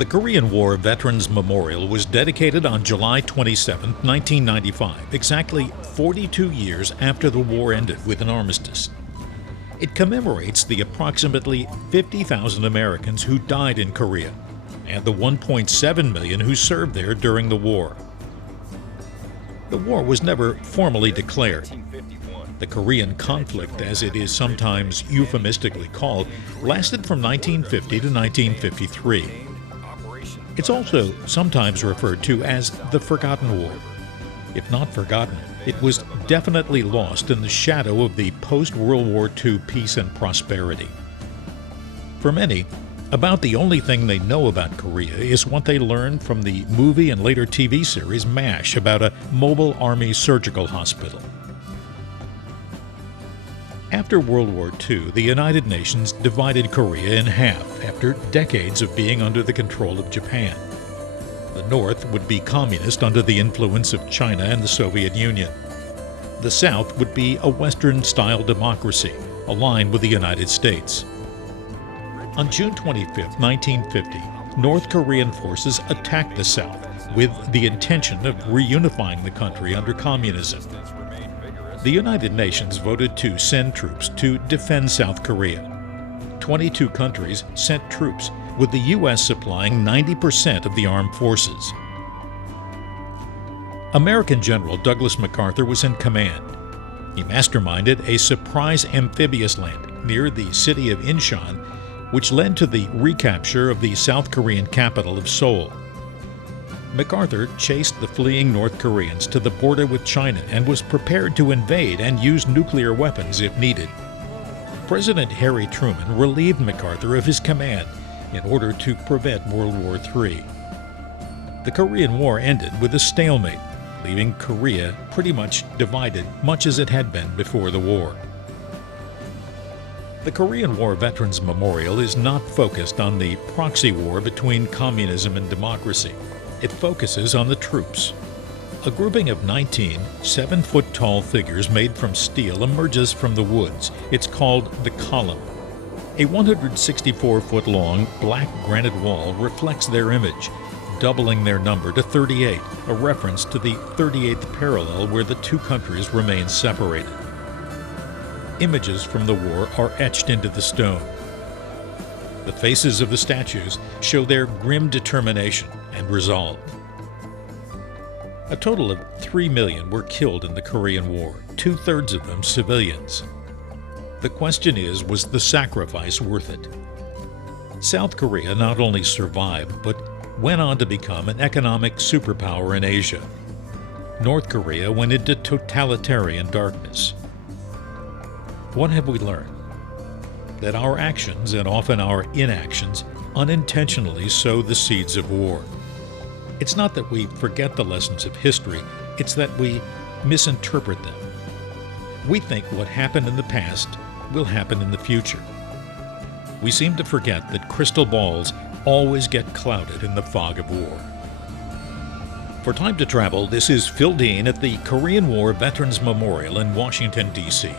The Korean War Veterans Memorial was dedicated on July 27, 1995, exactly 42 years after the war ended with an armistice. It commemorates the approximately 50,000 Americans who died in Korea and the 1.7 million who served there during the war. The war was never formally declared. The Korean conflict, as it is sometimes euphemistically called, lasted from 1950 to 1953. It's also sometimes referred to as the Forgotten War. If not forgotten, it was definitely lost in the shadow of the post-World War II peace and prosperity. For many, about the only thing they know about Korea is what they learned from the movie and later TV series MASH about a mobile army surgical hospital. After World War II, the United Nations divided Korea in half after decades of being under the control of Japan. The North would be communist under the influence of China and the Soviet Union. The South would be a Western-style democracy, aligned with the United States. On June 25, 1950, North Korean forces attacked the South with the intention of reunifying the country under communism. The United Nations voted to send troops to defend South Korea. 22 countries sent troops, with the U.S. supplying 90% of the armed forces. American General Douglas MacArthur was in command. He masterminded a surprise amphibious landing near the city of Incheon, which led to the recapture of the South Korean capital of Seoul. MacArthur chased the fleeing North Koreans to the border with China and was prepared to invade and use nuclear weapons if needed. President Harry Truman relieved MacArthur of his command in order to prevent World War III. The Korean War ended with a stalemate, leaving Korea pretty much divided, much as it had been before the war. The Korean War Veterans Memorial is not focused on the proxy war between communism and democracy. It focuses on the troops. A grouping of 19 7-foot-tall figures made from steel emerges from the woods. It's called the column. A 164-foot-long black granite wall reflects their image, doubling their number to 38, a reference to the 38th parallel where the two countries remain separated. Images from the war are etched into the stone. The faces of the statues show their grim determination and resolve. A total of 3 million were killed in the Korean War, 2/3 of them civilians. The question is, was the sacrifice worth it? South Korea not only survived, but went on to become an economic superpower in Asia. North Korea went into totalitarian darkness. What have we learned? That our actions, and often our inactions, unintentionally sow the seeds of war. It's not that we forget the lessons of history, it's that we misinterpret them. We think what happened in the past will happen in the future. We seem to forget that crystal balls always get clouded in the fog of war. For Time to Travel, this is Phil Dean at the Korean War Veterans Memorial in Washington, D.C.